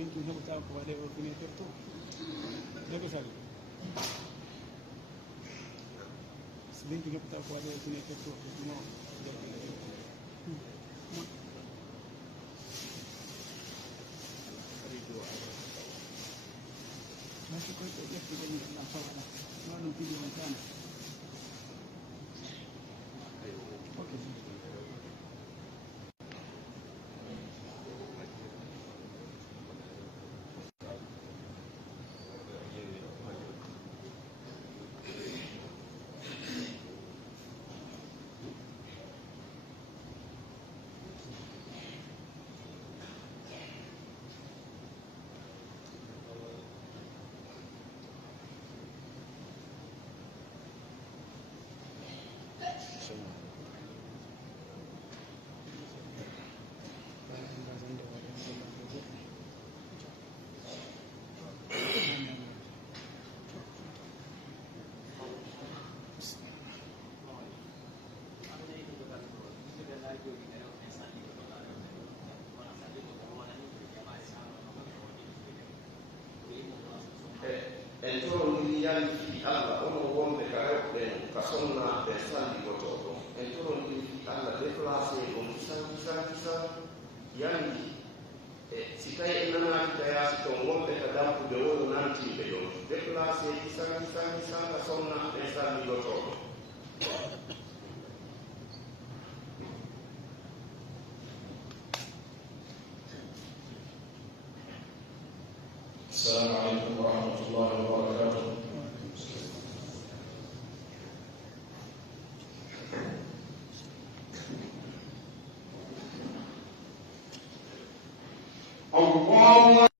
binkin heɓata ko waɗe ordinateur to dego sali so binkin heɓata ko waɗe ordinateur to ɗuma masi koy ko ƴettuɗen na fawaɗa waɗum piɗi on tan ok en toro ni yalti Allah ono wonde ka rewɓe ka sonna ɓe salligotoɗo en toro ni Allah déplacé on kisa yandi si tawi en nanaki tayasi ton wonɓe ka dampude wono nantiɓe ɗon déplacé kisa ka sonna ɓe salligotoɗo السلام عليكم ورحمة الله وبركاته. الله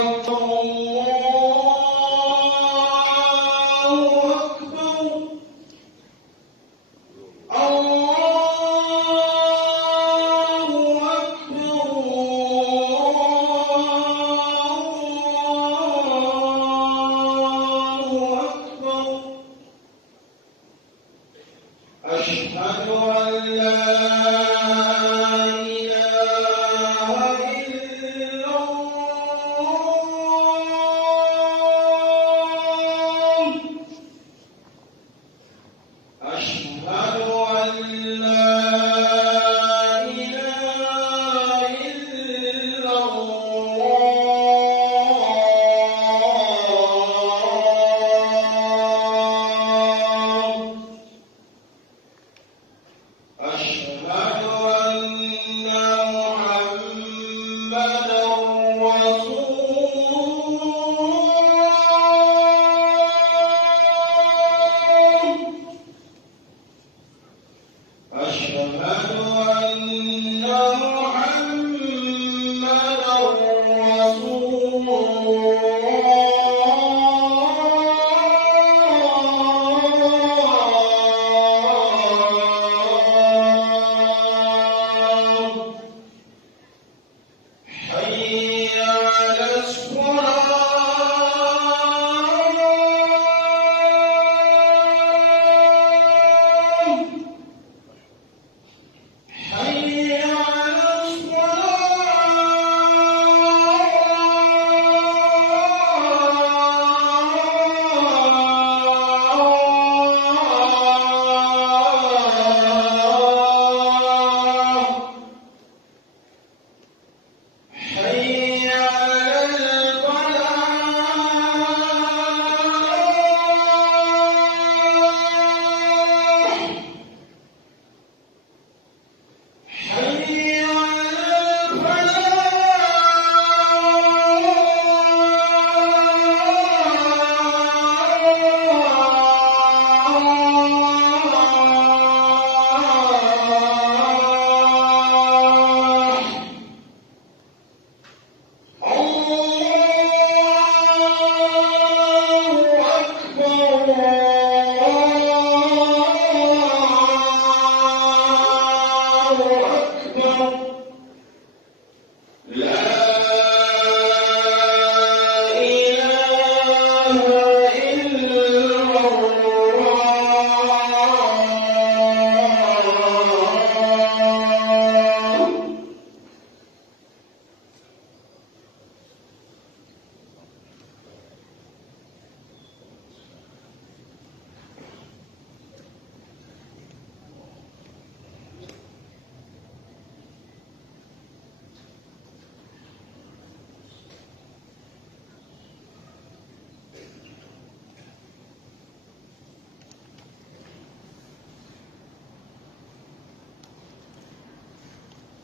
حي على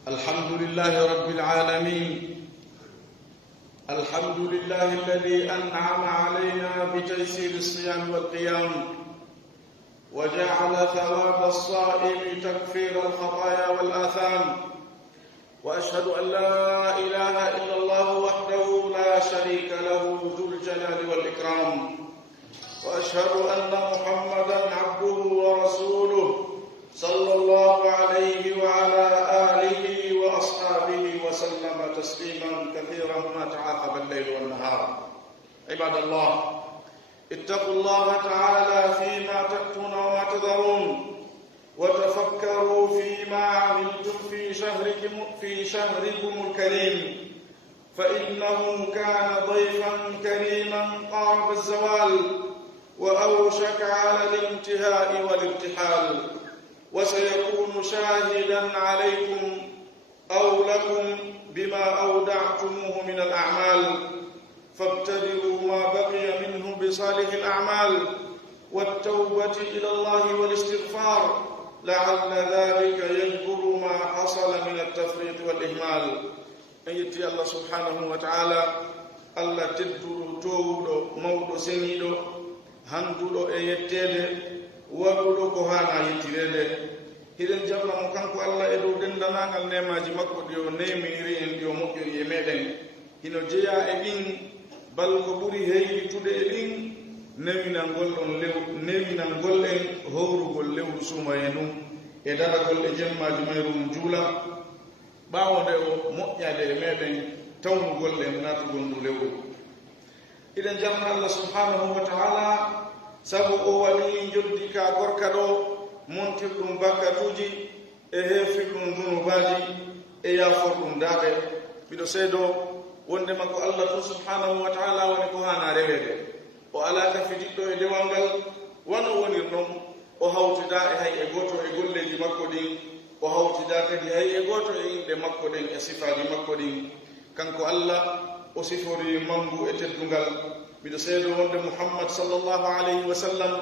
الحمد لله رب العالمين. الحمد لله الذي أنعم علينا بتيسير الصيام والقيام وجعل ثواب الصائم تكفير الخطايا والآثام، وأشهد أن لا إله إلا الله وحده لا شريك له ذو الجلال والإكرام، وأشهد أن محمدا عبده ورسوله صلى الله عليه وعلى آله وأصحابه وسلم تسليما كثيرا ما تعاقب الليل والنهار. عباد الله، اتقوا الله تعالى فيما تأتون وما تذرون، وتفكروا فيما عملتم في شهركم الكريم، فإنه كان ضيفا كريما قارب الزوال وأوشك على الانتهاء والارتحال، وسيكون شاهدا عليكم أو لكم بما أودعتموه من الأعمال، فابتدروا ما بقي منه بصالح الأعمال والتوبة إلى الله والاستغفار، لعل ذلك يجبر ما حصل من التفريط والإهمال. أيتي الله سبحانه وتعالى الله تدر تودو مودو سنيدو هندو ايتيدي waɗuɗo ko hana yittirede. Hiɗen jaɓnamo kanko allah e dow dendanagal nemaji makko ɗi o nemiri en ɗi o moƴƴori e meɗen. hino jeeya e ɗin bal ko ɓuri heylitude e ɗin newinangol en howrugol lewru suma e num e daragol e jemmaji mayrum juula ɓawo nde o moƴƴade e meɗen tawnugol en natugol ndu lewru. hiɗen jaɓna allah subhanahu wa ta'ala sabu o waɗi joddi ka gorka ɗo montirɗum bakkatuji e hefirɗum dunubaji e yaforɗum daaɓe. mbiɗo seedo wonde makko allah to subhanahu wa ta'ala woni ko hana rewede. o ala ka fitiɗɗo e dewal ngal wano wonirɗon o hawtida e hay e goto e golleji makko ɗin, o hawtida kadi hay e goto e inɗe makko ɗen e sifaji makko ɗin. kanko allah o sifori mangu e teddungal. mbiɗo seedo wonde muhammad sallllahu alayhi wa sallam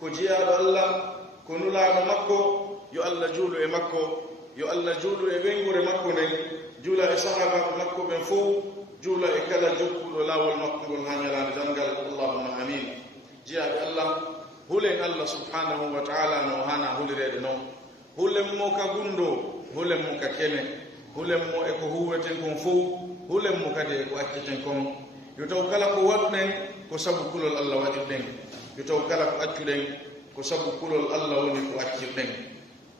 ko jeyaɗo allah, ko nulaɗo makko. yo allah juulo e makko, yo allah juulo e wengure makko nden, juula e sahabaɓe makko ɓen fof, juula e kala jokkuɗo lawol makko ngol ha ñalade dangal. allahumma amin. jeyaɓe allah, hulen allah subhanahu wa ta'ala no hana hulirede noon. hulen mo ka gundo, hulen mo ka kene, hulen mo e ko huweten kon fof, hulen mo kadi e ko acceten kon. yo taw kala ko waɗɗen ko sabu kulol allah waɗirɗen, yo taw kala ko accuɗen ko sabu kulol allah woni ko accirɗen.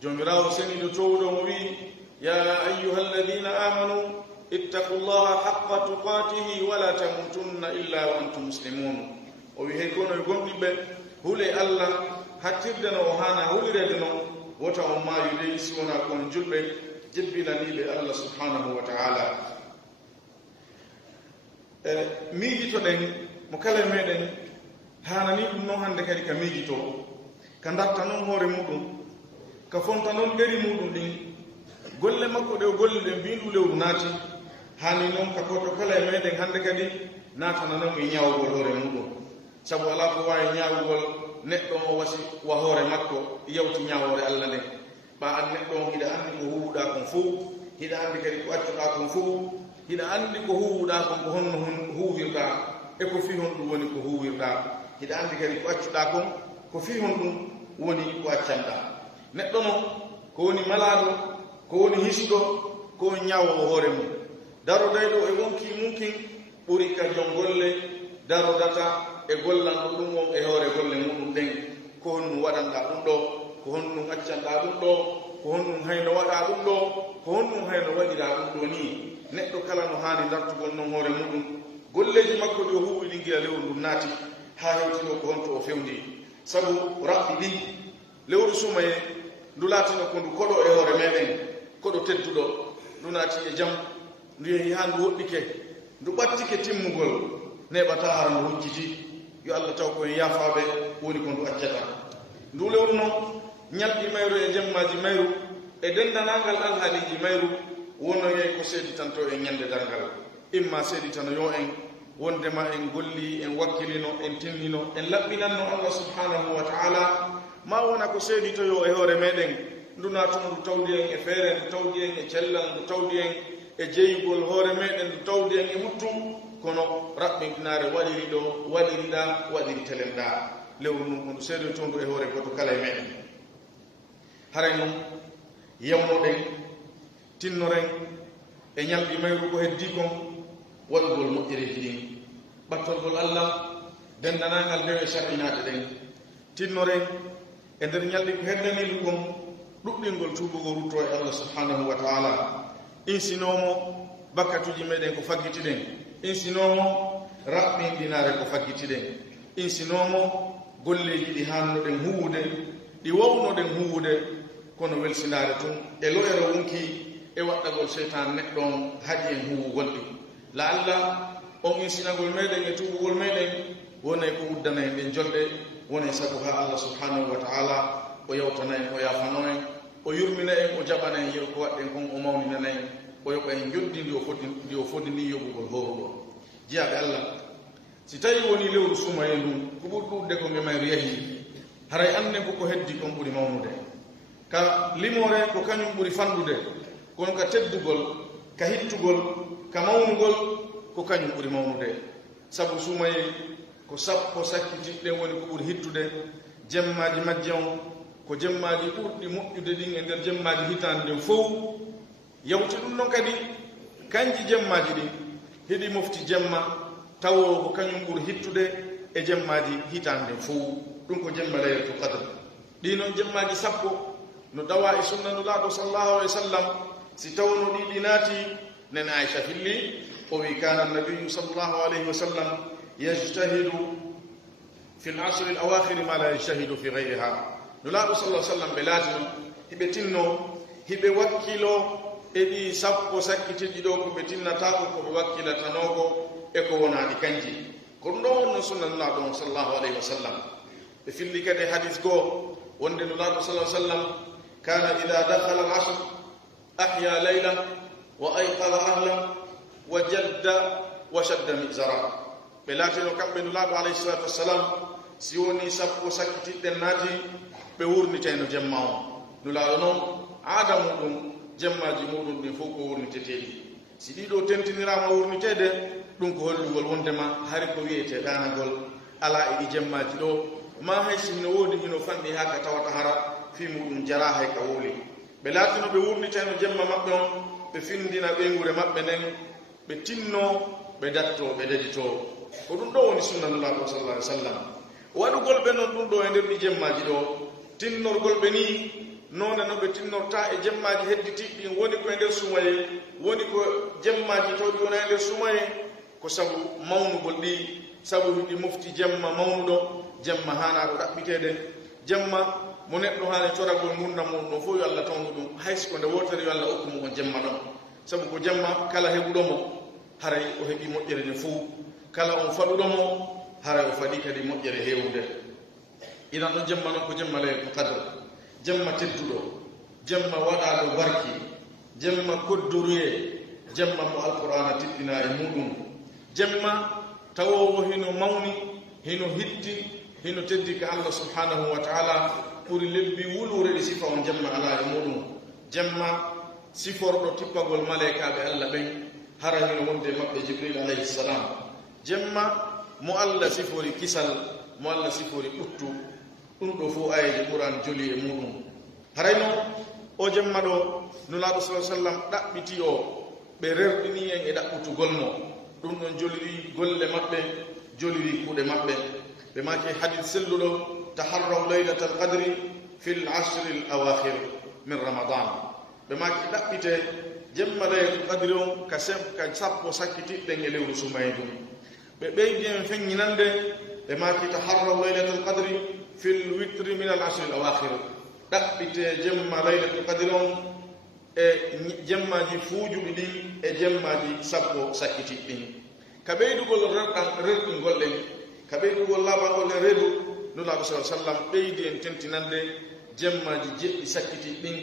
jomirawo seniɗo towɗo mo wi ya ayuha alladina amanu ittaqu llaha haqqa tuqatihi wala tamutunna illa wa antum muslimun. o wi hey kono e gonɗiɓe hule allah hattirde no o hana hulirede noon, wota on mayude si wona kon julɓe jebbinaniɓe allah subhanahu wa ta'ala. miijitoɗen mo kala meɗen hanani ɗum noon hande kadi ka miijito, ka datta noon hoore muɗum, ka fonta noon ɗeri muɗum ɗin. golle makko ɗe o golli ɗe mbindu lewru naati, hani noon ka koto kala e meɗen hande kadi natana noon e ñawugol hoore muɗum. sabu ala ko wawi ñawugol neɗɗo o wasi wa hoore makko yawti ñawore allah nde. ɓa an neɗɗo on hiɗa andi ko huwuɗa kon fof, hiɗa andi kadi ko accuɗa kon fof, hiɗa andi ko huwuɗa kon ko honno huwirɗa e ko fi hon ɗum woni ko huwirɗa. hiɗa andi kadi ko accuɗa kon ko fi hon ɗum woni ko accanɗa. neɗɗo noon ko woni malaɗo, ko woni hisuɗo, ko woni ñawowo hoore mum. darodayɗo e wonki munkin ɓuri ka jom golle darodata e gollanɗo ɗum on e hoore golle muɗum ɗen. ko honnum waɗanɗa ɗum ɗo, ko honnum accanɗa ɗum ɗo, ko honnum hayno waɗa ɗum ɗo, ko honnum hayno waɗira ɗum ɗo ni. neɗɗo kala no hani dartugol noon hoore muɗum. golleji makko ɗi o huwiɗi gila lewru ndum naati ha hewtino ko honto o fewndi. sabu raɓɓi ɗi lewru sumaye ndu laatino ko ndu koɗo e hoore meɗen, koɗo tedduɗo. ndu naati e jam, ndu yehi ha ndu woɗɗike, ndu ɓattike timmugol, neɓata hara ndu hujjiti. yo allah taw koye yafaɓe woni ko ndu accata. ndu lewru noon ñalɗi mayru e jemmaji mayru e dendanagal alhaaliji mayru wonoye ko seeditanto en ñande dargal. imma seeditanoyo en wondema en golli, en wakkilino, en tinnino, en laɓɓinanno allah subhanahu wa ta'ala, ma wona ko seeditoyo e hoore meɗen ndu naatuno ndu tawdi en e feere ndu tawdi en e cellal ndu tawdi en e jeyugol hoore meɗen ndu tawdi en e huttu kono raɓɓinɗinaare waɗiri ɗo waɗiriɗa waɗiri telenɗa lewru ndu ndu seedoytondu e hoore goto kala e meɗen haray noon yewnoɗen tinnoren e ñalɗi mayru ko heddi kon waɗugol moƴƴereji ɗin ɓattolgol allah dendanagal ndewe sarɗinaɗe ɗen tinnoren e nder ñalɗi ko heddaniɗu kon ɗuɗɗingol tuubugol rutto e allah subhanahu wa taala insinomo bakkatuji meɗen ko faggitiɗen insinomo raɓɓinɗinare ko faggitiɗen insinomo golleji ɗi hannoɗen huwude ɗi wawnoɗen huwude kono welsinare tun e loyere wonki e waɗɗagol cheytan neɗɗon haɗi en huwugol ɗi la allah on insinagol meɗen e tuubugol meɗen wonay ko uddana en ɗen jolɗe wonay sago ha allah subhanahu wa taala o yawtana en o yafano en o yurmina en o jaɓana en yeru ko waɗɗen kon o mawninana en o yoɓa en joddi ndi o fodini yoɓugol horuɗo jiyaɓe allah si tawi woni lewru sumaye ndum ko ɓuri ɗuɗde ko ngemayru yahi haray annen koko heddi kon ɓuri mawnude ka limore ko kañum ɓuri fanɗude kono ka teddugol ka hittugol ka mawnugol ko kañum ɓuri mawnude sabu sumaye ko sappo sakkitiɗɗe woni ko ɓuri hittude jemmaji majje on ko jemmaji ɓurɗi moƴƴude ɗin e nder jemmaji hitande nden fof yawti ɗum noon kadi kanji jemmaji ɗin heɗi mofti jemma tawo ko kañum ɓuri hittude e jemmaji hitande nden fof ɗum ko jemma laylatul qadr ɗi noon jemmaji sappo no dawa e sunnanulaɗo sallallahu alayhi wa sallam si tawno ɗiɗi naati nen aicha filli o wi kana nabiyu sallallahu alayhi wa sallam yajtahidu fi l ashri l awakhiri ma la yajtahidu fi gayriha nulaaɗo sallah sallam ɓe laatino hiɓe tinno hiɓe wakkilo e ɗi sappo sakkitiɗi ɗo ko ɓe tinnatako ko ɓe wakkilatanoko e ko wonaɗi kanji ko ɗum ɗo wonno sunna nulaaɗo on sallllahu alayhi wa sallam ɓe filli kadi hadis goo wonde nulaaɗo sallah sallam kana ida dakhala al ashr ahya layla wa ayqada ahla wa jadda wa shadda mizara ɓe laatino kamɓe nulaaɗo alayhi salatu wassalam si woni sappo sakkitiɗɗen naati ɓe wurniteno jemma o nulaaɗo noon aada muɗum jemmaji muɗum ɗin fof ko wurniteteɗi si ɗiɗo tentinirama wurnitede ɗum ko hollugol wondema hari ko wiyete ɗanagol ala e ɗi jemmaji ɗo ma hay si hino woodi hino fanɗi ha ka tawata hara fi muɗum jara hay ka woli ɓe laatino ɓe wurniteno jemma maɓɓe on ɓe findina ɓeygure maɓɓe nden ɓe tinno ɓe datto ɓe dedito ko ɗum ɗo woni sunna nulaaɗo sallallahu alih w sallam waɗugol ɓe noon ɗum ɗo e nder ɗi jemmaji ɗo tinnorgol ɓe ni noone no ɓe tinnorta e jemmaji hedditiɗɗin woni ko e nder sumaye woni ko jemmaji tawɗi wona e nder sumaye ko sabu mawnugol ɗi sabu hiɗi mofti jemma mawnuɗo jemma hanaɗo ɗaɓɓitede jemma mo neɗɗo hani coragol gurdam mum ɗon fof yo allah tawnu ɗum hayso ko nde wotere yo allah hokkumo on jemma ɗon sabu ko jemma kala heɓuɗomo haray o heɓi moƴƴere nde fof kala on faɗuɗomo haray o faɗi kadi moƴƴere hewde ina ɗon jemma noon ko jemma laylatul qadr jemma tedduɗo jemma waɗaɗo barki jemma koddoruye jemma mo alqur'ana tiɗɗina e muɗum jemma tawowo hino mawni hino hitti hino teddi ka allah subhanahu wa taala ɓuri lebbi wulure ɗi sifa on jemma ala e muɗum jemma siforɗo tippagol malaikaɓe allah ɓen hara hino wonde maɓɓe jibril alayhi salam jemma mo allah sifori kisal mo allah sifori ɓuttu ɗum ɗo fof ayeje ɓuran joli e muɗum haray noon o jemma ɗo nulaaɗo sa sallam ɗaɓɓiti o ɓe rerɗini en e ɗaɓɓutugol mo ɗum ɗon joliri golle maɓɓe joliri kuuɗe maɓɓe ɓe maki hadith selluɗo taharraw laylata alqadri fi l ashri l awakhir min ramadan ɓe maki ɗaɓɓite jemma laylatul qadri on ka sappo sakkitiɗɗen e lewru sumaye ɗum ɓe ɓeydi en feññinande ɓe maki taharraw laylatul qadri fi l witri min al ashri l awakhir ɗaɓɓite jemma laylatul qadri on e jemmaji fuujuɗi ɗin e jemmaji sappo sakkitiɗɗin ka ɓeydugol rerɗingol ɗen ka ɓeydugol laɓangol ɗen reedu nulaaɗo sa sallam ɓeydi en tentinande jemmaji jeɗɗi sakkitiɗɗin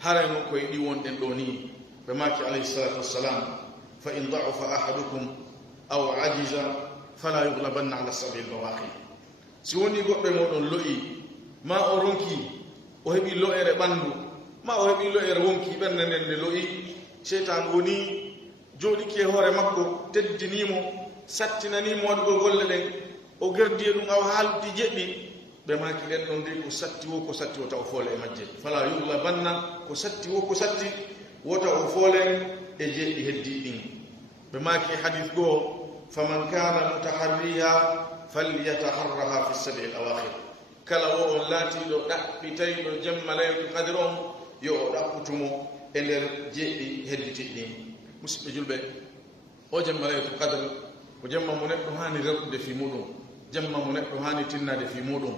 haray noon koye ɗi wonɗen ɗo ni ɓe maki alayhi salatu wassalam fa in da'ufa ahadukum aw ajiza fala yuglabanna ala sabi l bawaqi si woni goɗɗo moɗon lo'i ma o ronki o heɓi lo'ere ɓanndu ma o heɓi lo'ere wonki ɓernde nden nde lo'i seytan woni jooɗiki e hoore makko teddinimo sattinanimo waɗugol golle ɗen o gerdi e ɗum aw haaldi jeɗɗi ɓe maki ɗen ɗon ndi ko satti wo taw foole e majje fala yuglabanna ko satti wo ko satti wota o foole e jeɗɗi heddi ɗin ɓe maki hadith goo faman kana mutaharriha falyataharraha fi sabi l awakhir kala wo on laatiɗo ɗaɓɓitayɗo jemma laylatul qadre on yo o ɗaɓɓutumo e nder jeɗɗi hedditiɗɗin musidɓe julɓe o jemma laylatul qadre ko jemma mo neɗɗo hani rewɗude fi muɗum jemma mo neɗɗo hani tinnade fi muɗum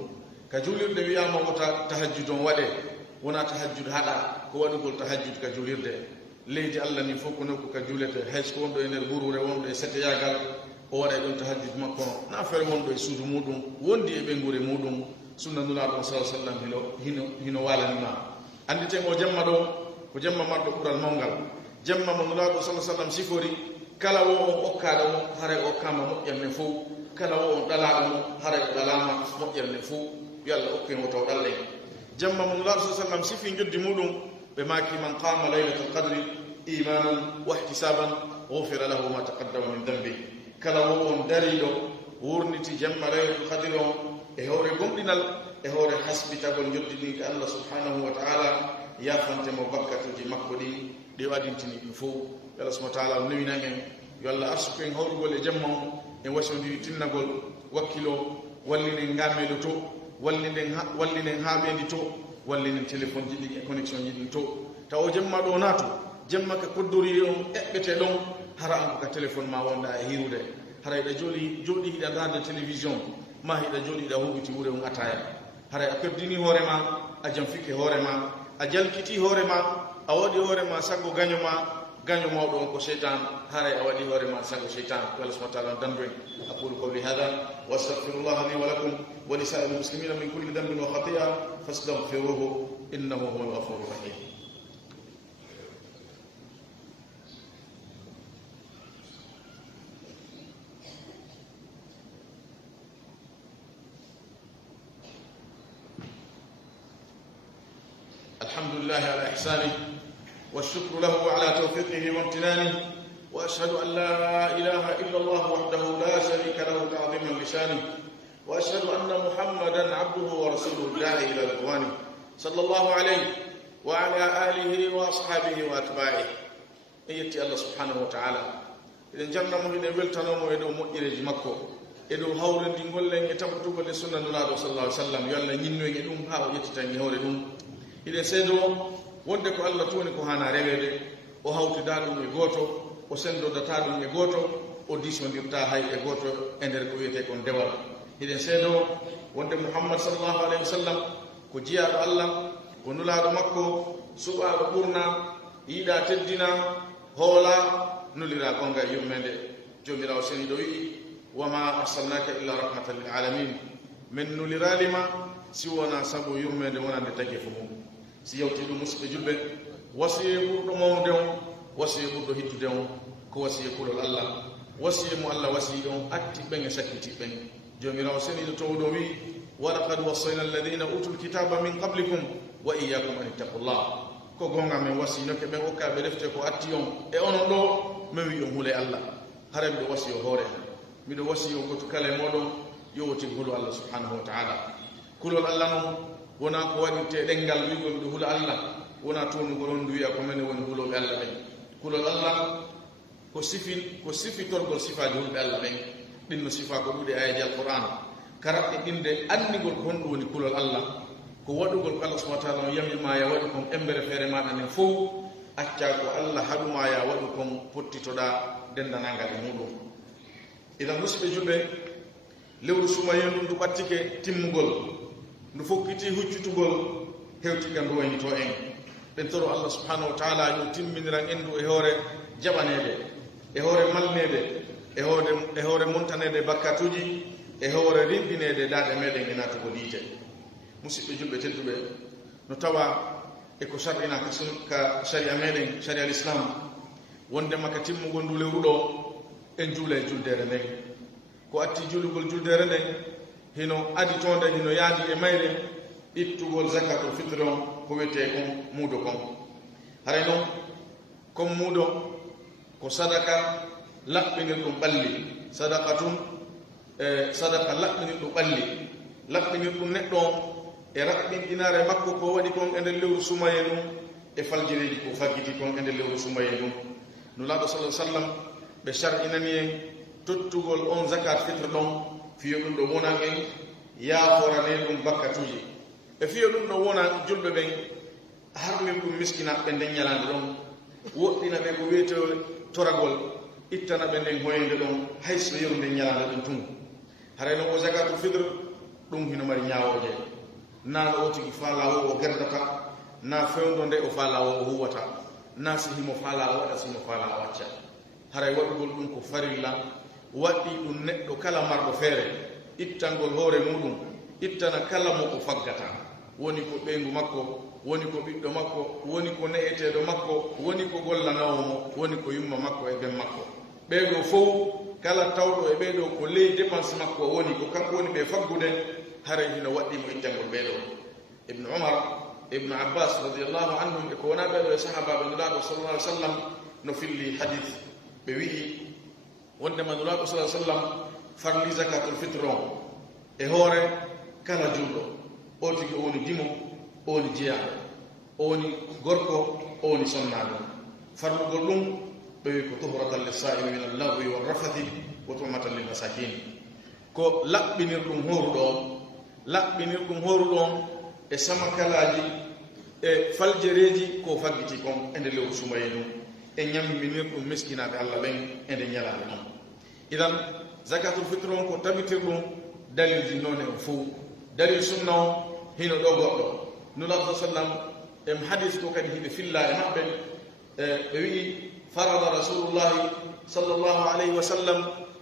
ka julirde wiyama wota tahajjud on waɗe wona tahajjud haɗa ko waɗugol tahajjud ka julirde leydi allah ni fof ko nokku ka julete hayso wonɗo e nder ɓurure wonɗo e setteyagal o waɗa ɗon tahajjud makko na feere wonɗo e suudu muɗum wondi e ɓengure muɗum sunna nulaɗo sa sallam hino walanima anditen o jemma ɗo ko jemma marɗo ɓural mawgal jemma mo nulaɗo sa sallam sifori kala wo on okkaɗo mo haray okkama moƴƴerne fof kala wo on ɗalaɗo mo haray o ɗalama moƴƴerne fof yo allah okken o taw ɗallen jemma mo nulaɗo sa sallam sifi joddi muɗum ɓe maki man qama laylatul qadri imanan wa ihtisaban ghufira lahu ma taqaddama min dambi kala wo on dariɗo wurniti jemma laylatul qadri on e hoore gomɗinal e hoore hasbitagol joddini ka allah subhanahu wa ta'ala yafantemo bakkatuji makko ɗi ɗi waɗintini ɗum fof yo allah subhanahu wa ta'ala o newinan en yo allah arsuku en hawrugol e jemma on en wasodiri tinnagol wakkilo wallinen ngameɗo to wallinen haaɓendi to wallinen téléphone ji ɗin e connexion ji ɗin to taw o jemma ɗo naatu jemma ka koddori on eɓɓete ɗon hara an ko ka téléphone ma wonɗa e hirude hara hiɗa jooɗi hiɗa darde télévision ma hiɗa jooɗi hiɗa huɓiti wure on ataya haray a perdini hoorema a janfike hoorema a jalkiti hoorema a waɗi hoorema sago gaño mawɗo on ko cheytan haray a waɗi hoorema sago cheytan allah subhanahu wa ta'ala dandu en aqulu qawli hada wa astaghfirullah li wa lakum wa li sa'il muslimina min kulli dhanbin wa khati'a fastaghfiruhu innahu huwal ghafurur rahim. الحمد لله على إحسانه والشكر له على توفيقه وامتنانه وأشهد أن لا إله إلا الله وحده لا شريك له تعظيما لشانه وأشهد أن محمدا عبده ورسوله الداعي إلى رضوانه صلى الله عليه وعلى آله وأصحابه وأتباعه أيتي الله سبحانه وتعالى إذن جنة مهين بلتنوم ويدو مؤيرج مكو eɗo hawrindi gollen e tabbatugo le sunna nulaaɗo sallallahu alaihi wasallam yo allah ñinnoye ɗum haa o yettitani hawre ɗum iɗen seedo wonde ko allah toni ko hana rewede o hawtida ɗum e gooto o sendodata ɗum e gooto o disodirta hay e gooto e nder ko wiyete kon dewal iɗen seedo wonde muhammad sallallahu alaihi wasallam ko jiyaɗo allah ko nulaaɗo makko suɓaɗo ɓurna yiiɗa teddina hoola nulira gonga e yummede jomirawo seniɗo wi'i wama arsalnaka illa rahmatan lil alamin min nuliralima si wona sabu yurmede wonande tagi fo mum si yewti ɗum musidɓe julɓe wasiye ɓurɗo mawnude on wasiye ɓurɗo hittude on ko wasiye kulol allah wasiye mo allah wasiyi ɗon atti ɓen e sakkitiɓɓen jomirawo seniɗo towɗo wi walaqad wassayna alladina utul kitaba min qablikum wa iyakum an ittaqullah ko gonga men wasinoke ɓen hokkaɓe defte ko atti on e onon ɗo min wi on huule allah hara miɗo wasiyo hoore miɗo wasiyo goto kala e moɗon yowoti hulu allah subhanahu wa ta'ala kulol allah noon wona ko waɗirte ɗengal wigol miɗo hula allah wona tonugol on ndu wiya ko mene woni huloɓe allah ɓen kulol allah ko sifitorgol sifaji hulɓe allah ɓen ɗin no sifa ko ɗuuɗe ayaji alquran karaɓɓe ɗinde anndigol ko honɗum woni kulol allah ko waɗugol ko allah subhanahu wa ta'ala o yamima ya waɗi kon embere feere maɗa nden fof acca ko allah haɗuma ya waɗi kon pottitoɗa dendanangal e muɗum idan musidɓe julɓe lewru sumayen ɗum ndu ɓattike timmugol ndu fokkiti huccutugol hewtiga ndu waynito en ɗen toro allah subhanahu wa ta'ala yo timminiran en ndu e hoore jaɓanede e hoore malnede e hoore montanede bakkatuji e hoore rinɗinede daaɗe meɗen e natugo liite musidɓe julɓe tedduɓe no tawa eko sarɗina ka sharia meɗen sharia l' islam wondema ka timmugol ndu lewru ɗo en juula e juldere nden ko atti julugol juldere nden hino adi tonde hino yaadi e mayre ittugol zakatul fitre on ko wiyete kon muudo kon haray noon comme muudo ko sadaka laɓɓinir ɗum ɓalli sadaka tum sadaka laɓɓinir ɗum ɓalli laɓɓinir ɗum neɗɗo on e raɓɓinɗinare makko ko waɗi kon e nder lewru sumaye ɗum e faljireji ko faggiti kon e nder lewru sumaye ɗum nulaaɗo sallah sallam ɓe shar'inani en tottugol on zakat fitre ɗon fiyo ɗum ɗo wonan en yaaforane ɗum bakkatuji e fiyo ɗum ɗo wona julɓe ɓen harmir ɗum miskinaɓe nden ñalande ɗon woɗɗina ɓe ko wiyete toragol ittana ɓe nden hoyende ɗon hayso yeru nden ñalande ɗum tun haray noon o zakatul fitre ɗum hino mari ñawoje na o tigi fa lawo o gerdata na fewdo nde o fa lawo o huwata na si himo fa lawo waɗa simo fa lawo wacca haray waɗugol ɗum ko farilla waɗɗi ɗum neɗɗo kala marɗo feere ittangol hoore muɗum ittana kala mo o faggata woni ko ɓeygu makko woni ko ɓiɗɗo makko woni ko ne'eteɗo makko woni ko gollanawo mo woni ko yumma makko e ben makko ɓeɗo fof kala tawɗo e ɓeɗo ko ley dépense makko woni ko kanko woni ɓe faggude haray hino waɗɗimo ittangol ɓeɗo ibnu umar ibnu abbas radiallahu anhum e ko wona ɓeɗo e sahabaɓe nulaɗo sallallah alih w sallam no filli hadith ɓe wi'i wondema nulaɗo sa sallam farli zakatul fitre on e hoore kala julɗo o tigi o woni dimo o woni jeyaɗo o woni gorko o woni sonnaɗo farlugol ɗum ɓe wi ko tuhratan lissaimi min allahwi walrafati wa tumatan lil masakin ko laɓɓinir ɗum horuɗo on laɓɓinir ɗum horuɗo on e samakalaji e faljereji ko faggiti kon e nde lewru sumaye ɗum e ñamminir ɗum miskinaɓe allah ɓen e nde ñalaɓe ɗon idan zakatul fitre on ko tabitir ɗum dalilji noon e fof dalil sunna o hino ɗo goɗɗo nulaɗo sallam em hadis ko kadi hiɓe filla e maɓɓe ɓe wi'i farada rasulullahi sallllahu alayhi wa sallam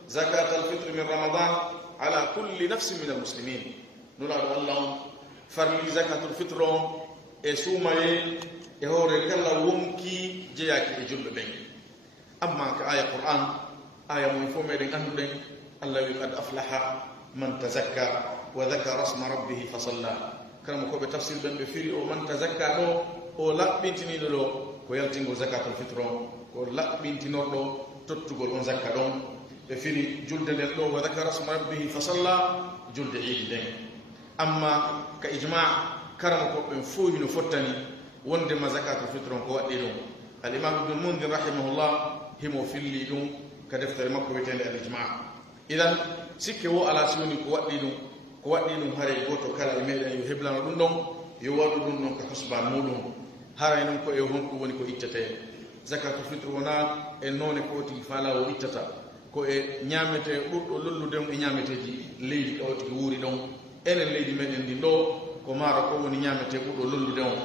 zakat alfitre min ramadan ala kulli nafsin min almuslimin nulaɗo allah on farli zakatul fitre on e suumaye e hoore kala wonki jeyaki e julɓe ɓen amma ka aya qur'an aya moy fof meɗen annduɗen allah wi qad aflaha man tazakka wa dhakara asma rabbihi fa salla kala mo koɓe tafsir ɓen ɓe firi o man tazakka ɗo o laɓɓintiniɗo ɗo ko yaltingol zakatul fitre on ko laɓɓintinorɗo tottugol on zakka ɗon ɓe firi julde nden ɗo wa dhakara asma rabbihi fa salla julde iidi nden amma ka ijma karama koɓɓen fof hino fottani wondema zakatul fitre on ko waɗɗi ɗum al-imam ibnul mundir rahimahullah himo filli ɗum ka deftere makko wiyetende al ijma idan sikke wo ala si woni ko waɗɗi ɗum haray goto kala e meɗen yo heblano ɗum ɗon yo waɗu ɗum ɗon ka husban muɗum haray noon ko e honɗum woni ko ittete zakatul fitre wona e noone ko tigi faala o ittata ko e ñamete ɓurɗo lollude on e ñameteji leydi o tigi wuuri ɗon enen leydi meɗen ndi ɗo ko maaro ko woni ñamete ɓurɗo lollude on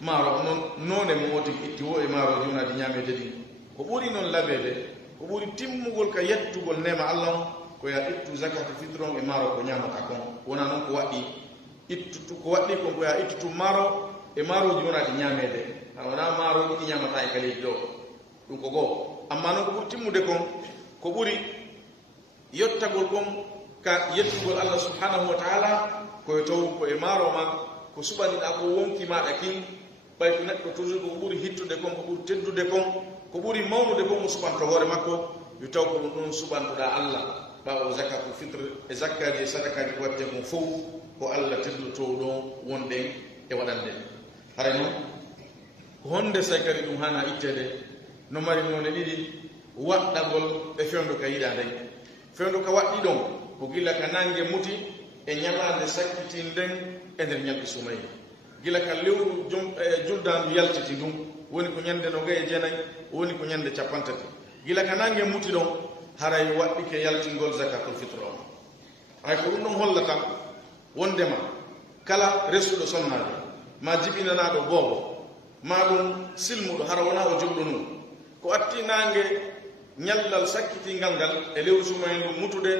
maaro noon noone mo o tigi itti wo e maaroji wonaji ñamete ɗi ko ɓuri noon labede ko ɓuri timmugol ka yettugol nema allah on ko ya ittu zakatul fitre on e maaro ko ñamata kon wona noon ko waɗɗi ittutu ko waɗɗi kon ko ya ittutu maaro e maaroji wonaɗi ñamede ha wona maaroji ɗi ñamata e ka leydi ɗo ɗum ko goo amma noon ko ɓuri timmude kon ko ɓuri yettagol kon ka yettugol allah subhanahu wa taala koye taw ko e maaro ma ko suɓaniɗa ko wonki maɗa kin ɓay ko neɗɗo toujours ko ɓuri hittude kon ko ɓuri teddude kon ko ɓuri mawnude kon mo suɓanto hoore makko yo taw ko ɗum ɗon suɓantoɗa allah ɓawo zakatul fitre e zakkaji e sadakaji ko watte kon fof ko allah tedduto ɗon wonɗen e waɗande haray noon honde say kadi ɗum hana ittede no mari none ɗiɗi waɗɗagol e fewndo ka yiɗa nden fewndo ka waɗɗi ɗon ko gila ka nangue muti e ñalade sakkiti nden e nder ñalɗi sumayi gila ka lewru juldandu yaltiti ɗum woni ko ñande no gaye jeenayi woni ko ñande capantati gila ka nangue muti ɗon haray waɗɗike yaltingol zakatul fitre on hay ko ɗum ɗon hollata wondema kala resuɗo sonnaɗo ma jibinanaɗo boobo ma ɗum silmuɗo hara wona o jogɗo num ko atti nangue ñallal sakkitingal ngal e lewru sumayi ndu mutude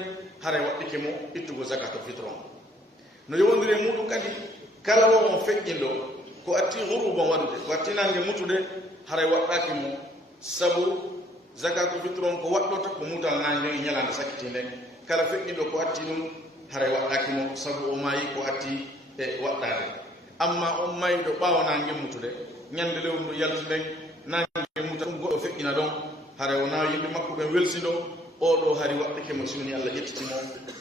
haray waɗɗike mo ittugo zakatul fitre on no yowodiri e muɗum kadi kala wo on feƴƴinɗo ko atti huruban waɗude ko atti nangue mutude haray waɗɗaki mo sabu zakatul fitre on ko waɗɗota ko mutal nangue e ñalande sakkiti nden kala feƴƴinɗo ko atti ɗum haray waɗɗaki mo sabu o maayi ko atti e waɗɗade amma on mayɗo ɓaawo nange mutude ñande lewru ndu yaltiden nange muta ɗum goɗɗo feƴƴina ɗon hara wona yimɓe makko ɓen welsiɗo oɗo hari waɗɗake mo soni Allah ƴettitimo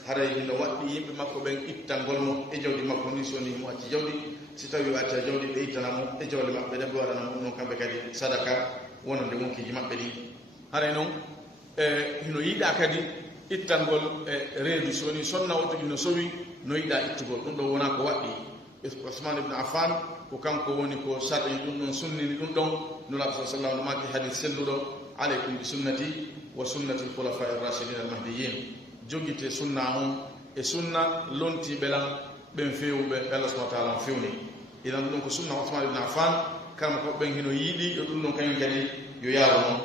haray hino waɗɗi yimɓe makko ɓen ittangol mo e jawdi makko ni soni mo acci jawdi si tawi o acca jawdi ɓe ittanamo e jawle maɓɓe ɗen ɓe waɗanamo ɗum noon kamɓe kadi sadaka wonande wonkiji maɓɓe ɗi haray noon hino yiiɗa kadi ittangol reedu soni sonna o tigi no sowi no yiɗa ittugol ɗum ɗo wona ko waɗɗi Usman ibn Affan ko kanko woni ko sarɗi ɗum ɗon sunnini ɗum ɗon nulaɓe sa sallam no maki hadith selluɗo aleykum bi sunnati wa sunnati l-khulafa ar-rashidin al-mahdiyyin jogite sunna on e sunna lonti ɓelan ɓen fewɓe Allah subhanahu wa ta'ala fewni idan ɗum ko sunna Usman ibn Affan kala ko ɓen hino yiiɗi yo ɗum ɗon kañum kadi yo yaaro noon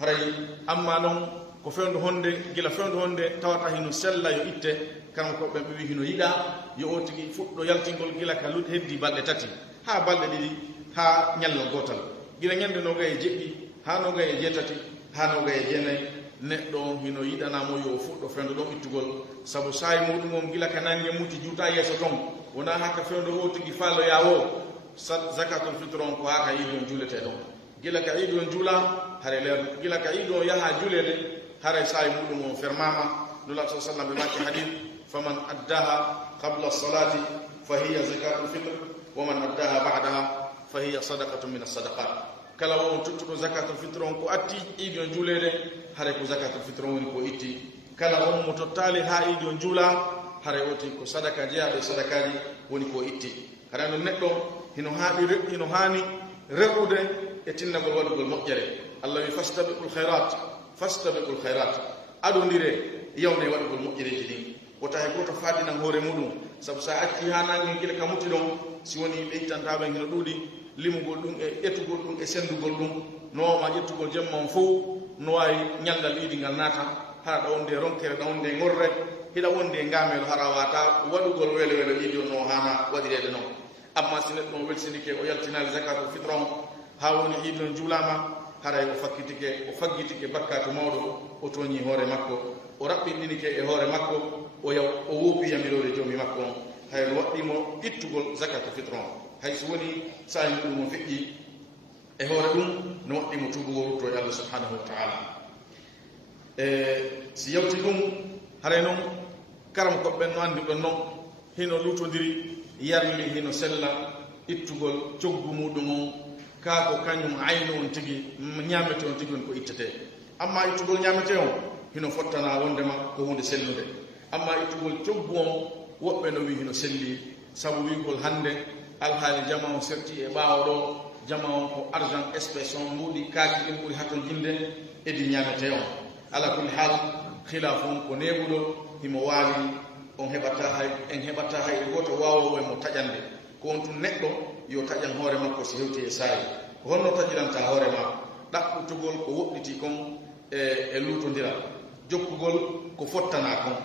haray amma noon ko fewndu honde gila fewndu honde tawata hino sella yo itte kala ko ɓen ɓe wi hino yiɗa yo o tigi fuɗɗo yaltingol gila ka lut heddi balɗe tati ha balɗe ɗiɗi ha ñallal gotal gila ñande noga e jeɗɗi ha noga e jeetati ha noga e jeenayi neɗɗo hino yiɗanamo yo fuɗɗo fewndo ɗon ittugol sabu sayi muɗum on gila ka nangue muti juuta yeeso ton wona hakka fewndo o tigi faaloya o zakatul fitre on ko haka yiɗi on juulete ɗon gila ka yiɗi on juula hare leer gila ka yiɗi on yaha juulede haray sayi muɗum on fermama nula sa sallam ɓe makki hadith faman addaha qabla salati fa hiya zakatul fitre wa man addaha ba'daha fa hiya sadaqatun min as-sadaqat kala won tuttuɗo zakatul fitre on ko atti iidi on juulede haray ko zakatul fitre on woni ko itti kala on mo tottali ha iidi on juula haray oti ko sadaka jeyaɓe sadakaji woni ko itti haray no neɗɗo hino hani rewrude e tinnagol waɗugol moƴƴere Allah wi fastabiqul khairat aɗodire yawne waɗugol moƴƴereji ɗin wota he goto faɗinan hoore muɗum sabu sa acci ha nangue guila ka mutti ɗon si woni ɓe ittantaɓe hino ɗuuɗi limugol ɗum e ƴettugol ɗum e sendugol ɗum nowama ƴettugol jemma on fof no wawi ñandal iidi ngal naata hara ɗa wonde ronkere ɗa wonde ngorre hiɗa wonde ngamelo hara wata waɗugol wele wele iidi on no hana waɗirede noon amma si neɗɗo on welsinike o yaltinali zakatul fitre on ha woni iidi on juulama haray o faggitike bakkato mawɗo o toñi hoore makko o raɓɓinɗinike e hoore makko o yaw o woppi yamirore joomi makko on hay no waɗɗimo ittugol zakatul fitre on hay so woni sahi muɗum o feƴƴi e hoore ɗum no waɗɗimo tubugol rutto e Allah subhanahu wa ta'ala si yawti ɗum haray noon karam koɓɓen no anndi ɗon noon hino lutodiri yarli hino sella ittugol coggu muɗum on ka ko kañum ayno on tigi ñamete on tigi woni ko ittete amma ittugol ñamete on hino fottana wondema ko hunde sellude amma ittugol coggu on woɓɓe no wi hino selli sabu wigol hannde alhaali jama on serti e ɓaawo ɗo jama on ko argent espèce on mbuuɗi kaaki ɗin ɓuri haton jinde edi ñamete on ala kulli hal khilafu on ko neɓuɗo himo waali on heɓata hay en heɓata hay goto wawowo e mo taƴande ko on tun neɗɗo yo taƴan hoore makko so hewti e saayi ko honno taƴiranta hoore ma ɗaɓɓutugol ko woɗɗiti kon e luutodiral jokkugol ko fottana kon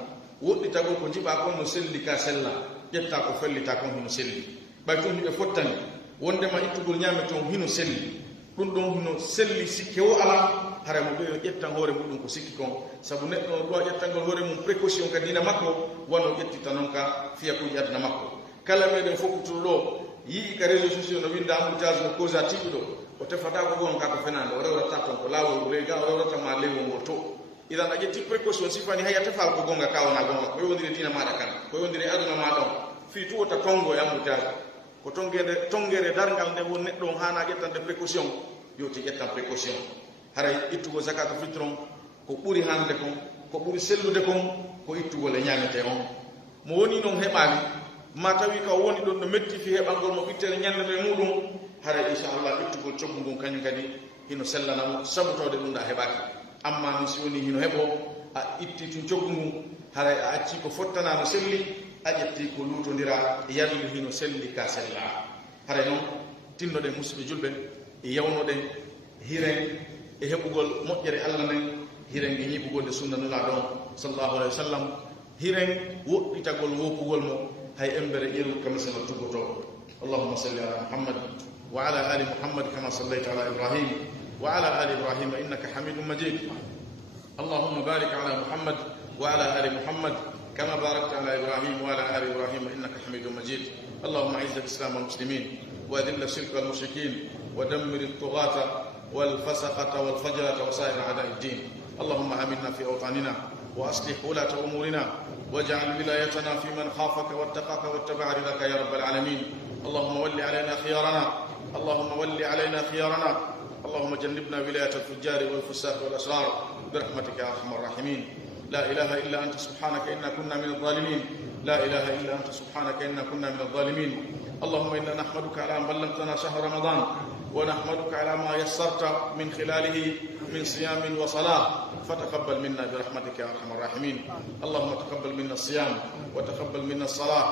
woɗɗitagol ko jiɓa kon no selli ka sella ƴetta ko fellita kon hino selli ɓay tun hiɓe fottani wondema ittugol ñaame toon hino selli ɗum ɗon hino selli sikke o ala hara mo ɓe yo ƴettan hoore muɗum ko sikki kon sabu neɗɗo ɗo ƴettangol hoore mum précaution ka dina makko wano ƴettita noon ka fiya kuji aduna makko kala meɗen foftutuɗo ɗo yii ka réseau sociaux no winda emboutage no causa tiɗuɗo o tefata ko gon ka ko fenande o rewrata ton ko laawol rega o rewratama lewol ngol to idan a ƴetti précaution sifani haya tefal ko gonga ka wona gonga ko yowdiri dina maɗa kan ko yowdiri aduna ma ɗon fi tu wota tongo e emboutage ko tongere dargal nde won neɗɗo on hana ƴettande précaution yoti ƴettan précaution haray ittugo zakatul fitre on ko ɓuri hande kon ko ɓuri sellude kon ko ittugol e ñamete on mo woni noon heɓani ma tawi ka woni ɗon no metti fi heɓalngol mo ɓittere ñande me muɗum haray inchallah ittugol coggu ngun kañum kadi hino sellanamo sabutode ɗum ɗa heɓaki amma noon si woni hino heɓo a itti tun coggu ngun haray a acci ko fottana no selli a ƴetti ko luutodira yarli hino selli ka sella haray noon tinnoɗen musidɓe julɓe e yawnoɗen hiren e heɓugol moƴƴere Allah nden hiren e ñiɓugolde sunna nula ɗon sallallahu alayhi wa sallam hiren woɗɗitagol woppugol mo hay embere ƴeru kama seno tuggoto allahumma salli ala muhammad wa ala ali muhammad kama sallayta ala ibrahim wa ala ali ibrahim innaka hamidum majid allahumma barik ala muhammad wa ala ali muhammad kama barakta ala ibrahim wa ala ali ibrahim innaka hamidum majid اللهم أعز الإسلام والمسلمين وأذل الشرك والمشركين ودمر الطغاة والفسقة والفجرة وسائر أعداء الدين. اللهم آمنا في أوطاننا وأصلح ولاة أمورنا واجعل ولايتنا في من خافك واتقاك واتبع رضاك يا رب العالمين. اللهم ول علينا خيارنا، اللهم ول علينا خيارنا، اللهم جنبنا ولاية الفجار والفساق والأشرار برحمتك يا أرحم الراحمين. لا إله إلا أنت سبحانك إنا كنا من الظالمين، لا إله إلا أنت سبحانك إنا كنا من الظالمين. اللهم إنا نحمدك على أن بلغتنا شهر رمضان، ونحمدك على ما يسرت من خلاله من صيام وصلاة، فتقبل منا برحمتك يا أرحم الراحمين. اللهم تقبل منا الصيام، وتقبل منا الصلاة،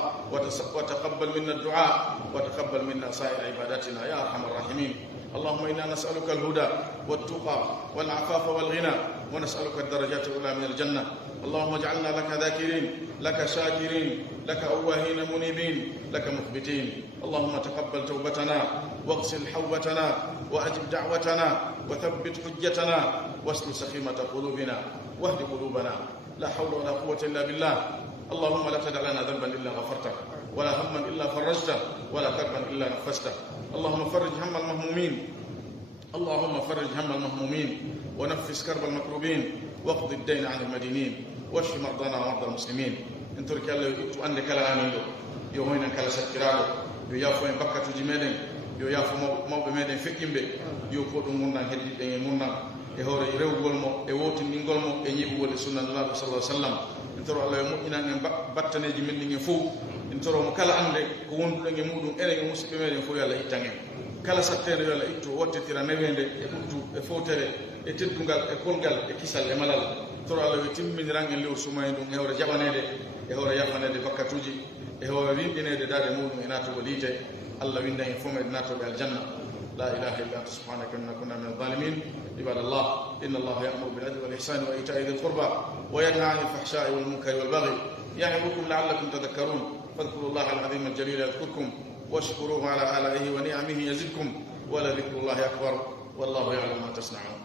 وتقبل منا الدعاء، وتقبل منا سائر عباداتنا يا أرحم الراحمين. اللهم إنا نسألك الهدى والتقى والعفاف والغنى، ونسألك الدرجات الأولى من الجنة. اللهم اجعلنا لك ذاكرين، لك شاكرين، لك أواهين منيبين، لك مخبتين. اللهم تقبل توبتنا، واغسل حوبتنا، وأجب دعوتنا، وثبت حجتنا، واسل سخيمة قلوبنا، واهد قلوبنا. لا حول ولا قوة إلا بالله. اللهم لا تدع لنا ذنبا إلا غفرته، ولا هما إلا فرجته، ولا كربا إلا نفسته. اللهم فرج هم المهمومين، اللهم فرج هم المهمومين، ونفس كرب المكروبين، واقض الدين عن المدينين، واشف مرضانا ومرضى المسلمين. ان ترك الله يؤتوا عندك لا امين يو هنا كلا سكرالو يو يافو en bakatu jimeden yo yafo mawbe meden fekkimbe yo ko dum munna heddi de munna e hore rewgol mo e wotindingol mo e nyibugol sunnatullah sallallahu alaihi wasallam. en toro Allah mo ina ngam battaneji men ngi fu en toro mo kala ande ko wondude ngi mudum ere ngi musbe meden fu yalla itangen kala sattede yalla itto wottitira newende e buttu e fowtere e teddungal e kolgal e kisal e malal. toro Allah timminirangen lew sumay dum hewre jabanede e hore yafanede bakkatuji e hore rindinede dade mudum e natugo liite. Allah winda en fome natugo aljanna. لا إله إلا أنت سبحانك إنا كنا من الظالمين. عباد الله، إن الله يأمر بالعدل والإحسان وإيتاء ذي القربى وينهى عن الفحشاء والمنكر والبغي يعظكم لعلكم تذكرون. فاذكروا الله العظيم الجليل يذكركم، واشكروه على آلائه ونعمه يزدكم، ولذكر الله أكبر، والله يعلم ما تصنعون.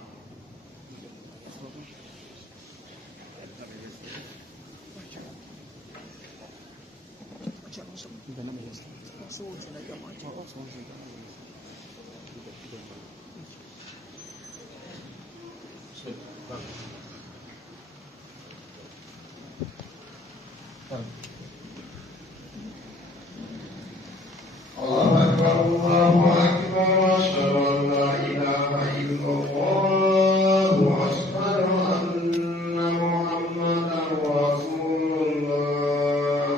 الله أكبر الله أكبر أشهد أن لا إله إلا الله وأشهد أن محمدا رسول الله.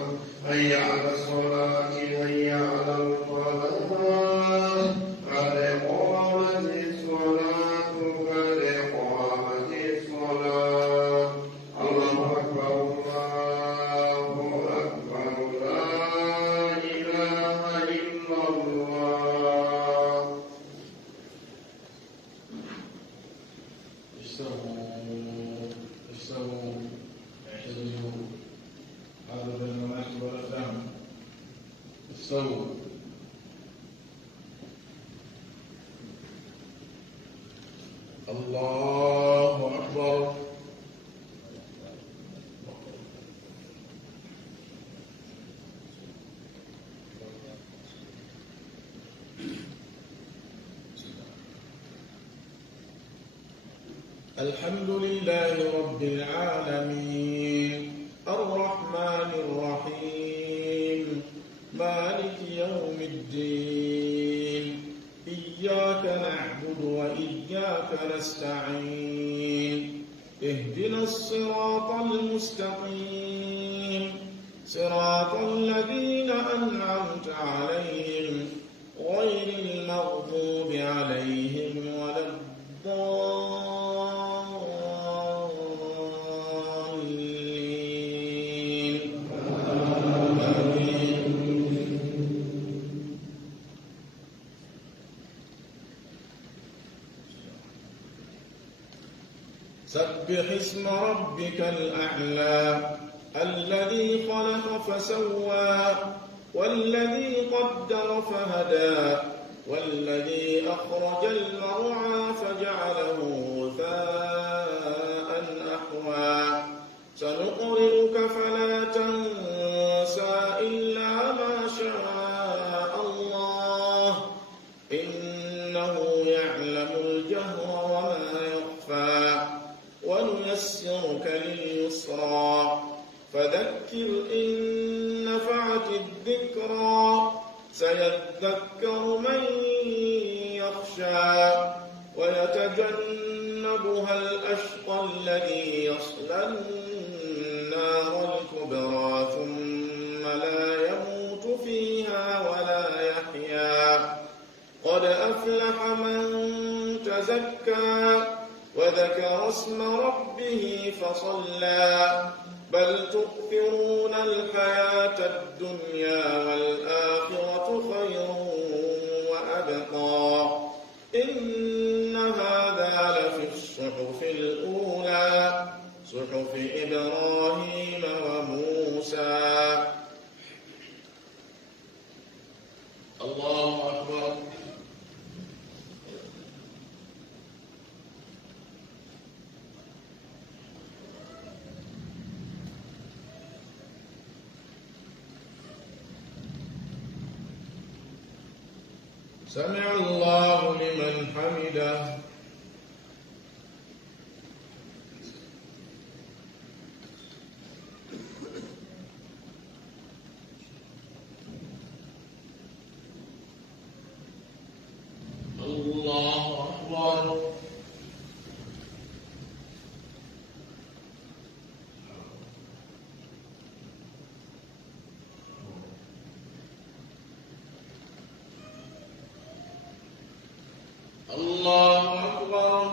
حي على الصلاة حي على الفلاح قد قامت الصلاة قد قامت الصلاة. الله أكبر الله أكبر لا إله إلا الله. استووا اعتدلوا عدد المناكب والأقدام. استووا. الله أكبر. الحمد لله رب العالمين الرحمن الرحيم مالك يوم الدين إياك نعبد وإياك نستعين اهدنا الصراط المستقيم صراط الذين أنعمت عليهم غير المغضوب عليهم ولا الضالين. آمين. سبح اسم ربك الأعلى الذي خلق فسوى والذي قدر فهدى والذي أخرج المرعى فجعله غثاء أحوى. سنقرئك فلا تنسى إلا ما شاء يعلم الجهر وما يخفى ونيسرك لليسرى فذكر إن نفعت الذكرى سيذكر من يخشى ويتجنبها الأشقى الذي يصلى النار الكبرى ثم لا يموت فيها ولا يحيا قد أفلح من تزكى وذكر اسم ربه فصلى بل تؤثرون الحياة الدنيا والآخرة خير وأبقى إن هذا لفي الصحف الأولى صحف إبراهيم وموسى. الله أكبر. سمع الله لمن حمده. الله أكبر. الله أكبر.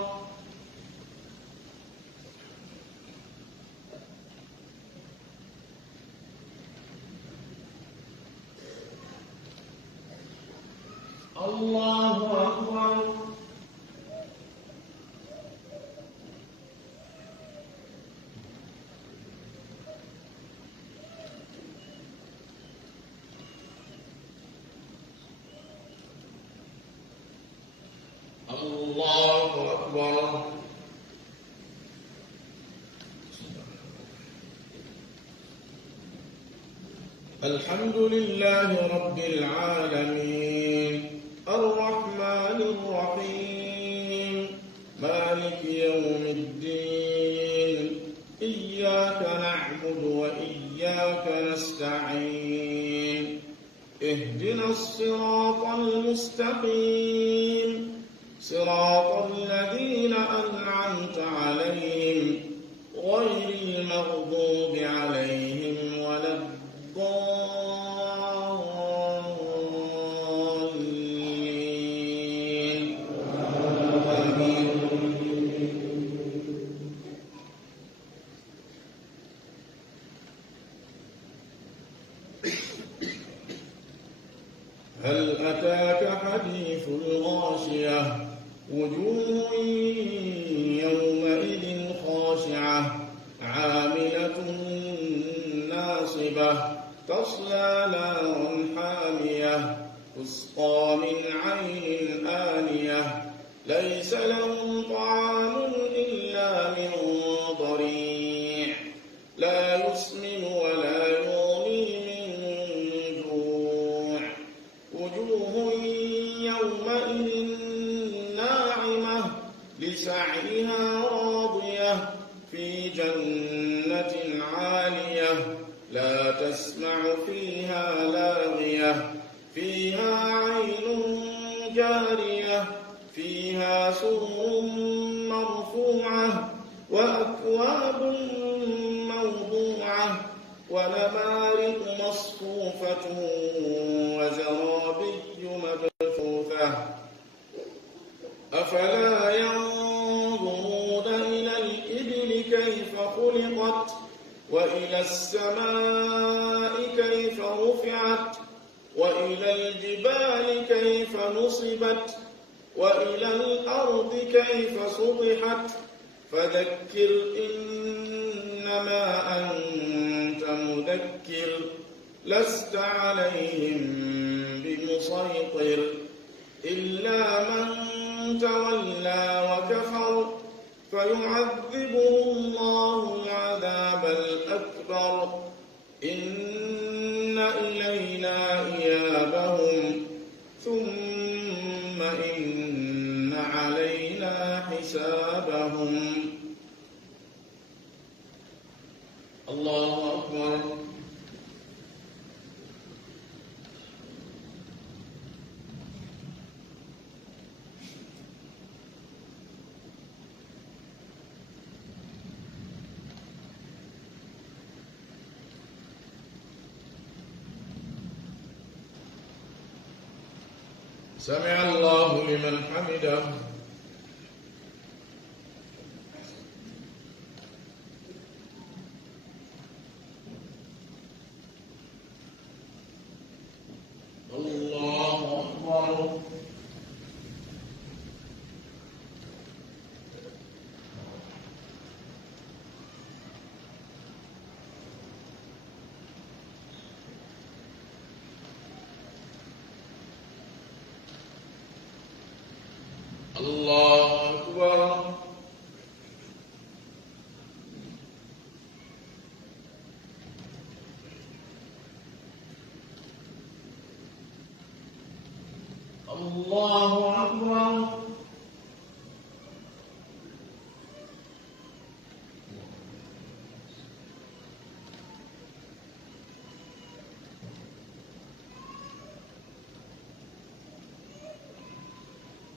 الله أكبر. الله أكبر. الحمد لله رب العالمين الرحمن الرحيم مالك يوم الدين إياك نعبد وإياك نستعين اهدنا الصراط المستقيم صراط الذين أنعمت عليهم غير المغضوب عليهم ولا الضالين. آمين. هل أتاك حديث الغاشية وجوه يومئذ خاشعة عاملة ناصبة تصلى نارا حامية تسقى من عين آنية ليس لهم طعام إلا من ضريع لا يسمن ولا يغني من جوع وجوه يومئذ ناعمة لسعيها راضية في جنة عالية لا تسمع فيها لاغية فيها عين جارية فيها سرر مرفوعة وأكواب موضوعة ونمارق مصفوفة وزرابي مبثوثة أفلا ينظرون إلى الإبل كيف خلقت وإلى السماء كيف رفعت وإلى الجبال كيف نصبت وإلى الأرض كيف سطحت فذكر إنما أنت مذكر لست عليهم بمسيطر إلا من تولى وكفر فيعذبه الله العذاب الأكبر إن إلينا إيابهم ثم إن علينا حسابهم الله أكبر سمع الله لمن حمده الله أكبر الله أكبر الله أكبر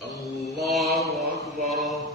الله أكبر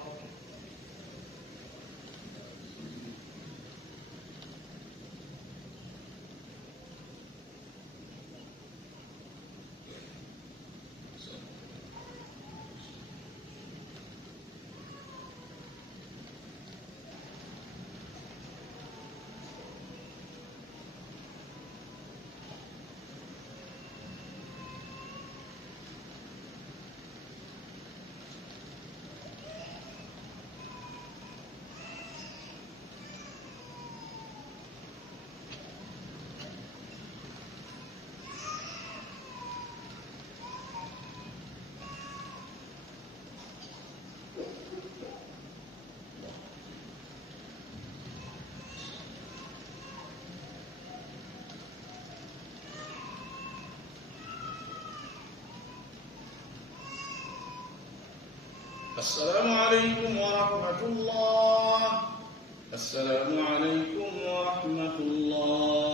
السلام عليكم ورحمة الله. السلام عليكم ورحمة الله.